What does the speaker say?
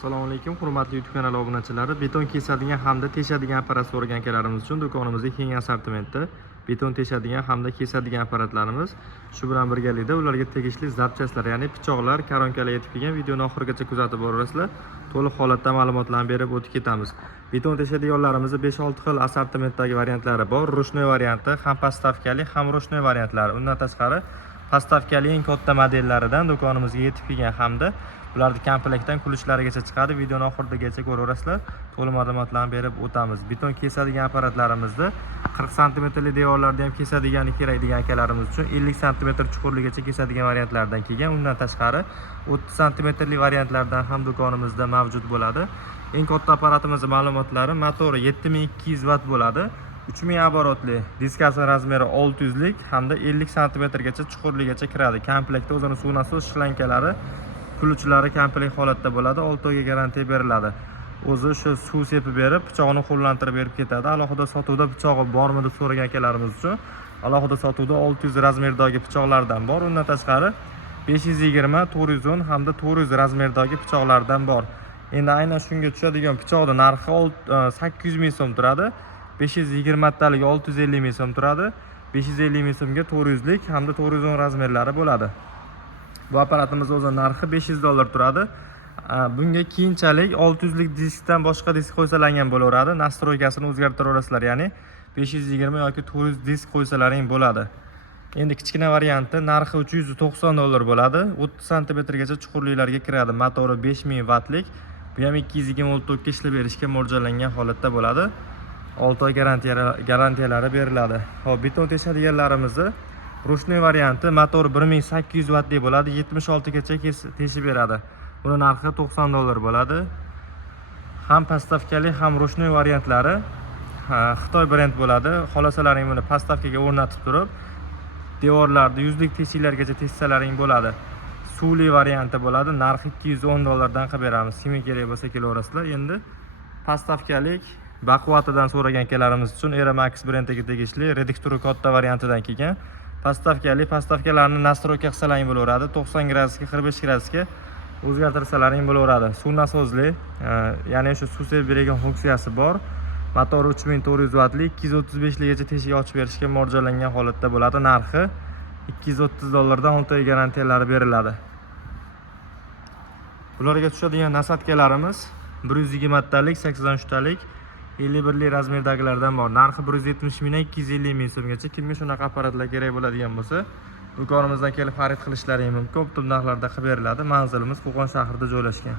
Assalomu alaykum, hurmatli YouTube kanali obunachilari. Beton kesadigan hamda teshadigan apparat so'ragan akalarimiz uchun do'konimizda keng assortimentda beton teshadigan hamda kesadigan apparatlarimiz. Shu bilan birgalikda ularga tegishli zapchastlar, ya'ni pichoqlar, karonkalar yetib kelgan. Videoni oxirigacha kuzatib borasizlar. To'liq holatda ma'lumotlarni berib o'tib ketamiz. Beton teshadiganlarimizda 5-6 xil assortimentdagi variantlari bor. Ruchnoy varianti, ham postavkali, ham ruchnoy variantlari. Undan tashqari postavkali eng katta modellaridan do'konimizga yetib kelgan hamda ularni komplektdan kulishlarigacha chiqadi. Videoni oxirigacha ko'raverasizlar. To'liq ma'lumotlarni berib o'tamiz. Beton kesadigan apparatlarimizda 40 sm li devorlarni ham kesadigani kerak degan akalarimiz uchun 50 sm chuqurligicha kesadigan variantlardan kelgan. Undan tashqari 30 sm li variantlardan ham do'konimizda mavjud bo'ladi. Eng katta apparatimizning ma'lumotlari: motori 7200 vatt bo'ladi. 3000 оборотli, diskasi razmeri 600 lik hamda 50 sm gacha chuqurligicha kiradi. Komplektda o'zini suv nasos shlankalari, kuluvchilari komplekt holatda bo'ladi. 6 oyga garantiya beriladi. O'zi shu suv sepib berib, pichoqni qo'llantirib berib ketadi. Alohida sotuvda pichog'i bormi deb so'ragan akalarimiz uchun alohida sotuvda 600 razmerdagi pichoqlardan bor. Undan tashqari 520, 410 hamda 400 razmerdagi pichoqlardan bor. Endi aynan shunga tushadigan pichoqning narxi 800 ming so'm turadi. 520 talik 650 ming so'm turadi. 550 ming so'mga 400 lik hamda 410 razmerlari bo'ladi. Bu apparatimiz o'zining narxi $500 turadi. Bunga keyinchalik 600 lik diskdan boshqa disk qo'ysalangan bo'laveradi. Nastroykasini o'zgartiraverasizlar, ya'ni 520 yoki 400 disk qo'ysalaring bo'ladi. Endi kichkina varianti narxi $390 bo'ladi. 30 sm gacha chuqurliklarga kiradi. Motori 5000 vattlik. Bu ham 220 volt tokka ishlab berishga mo'ljallangan holatda bo'ladi. 6 oy garantiyalari beriladi. Hop, beton teshadiganlarimizni ruchnoy varianti, motori 1800 vattlik bo'ladi, 76 gacha teshib beradi. Buni narxi $90 bo'ladi. Ham postavkali, ham ruchnoy variantlari Xitoy brend bo'ladi. Xohlasalaring buni postavkaga o'rnatib turib, devorlarni 100 lik teshiklargacha teshsalaring bo'ladi. Suvli varianti bo'ladi. Narxi $210 dan qilib beramiz. Kimga kerak bo'lsa kelaverasizlar. Endi postavkalik baquvvatidan so'ragan akalarimiz uchun Eramax brendiga tegishli reduktori katta variantidan kelgan. Postavkalarni nastroyka qilsalaring bo'laveradi. 90 gradusga, 45 gradusga o'zgartirsalaring bo'laveradi. Suv nasosli, ya'ni shu suv sepib beradigan funksiyasi bor. Motori 3400 vattlik, 235 ligacha teshik ochib berishga mo'ljallangan holatda bo'ladi. Narxi $230 dan 6 oy garantiyalari beriladi. Bularga tushadigan nasatkalarimiz 120 talik, 83 talik, 51 lik razmerdagilardan bor. Narxi 170 mingdan 250 ming so'mgacha. Kimga shunaqa apparatlar kerak bo'ladigan bo'lsa, do'konimizdan kelib xarid qilishlaring mumkin. Ko'p narxlarda qilib beriladi. Manzilimiz Qo'qon shahrida joylashgan.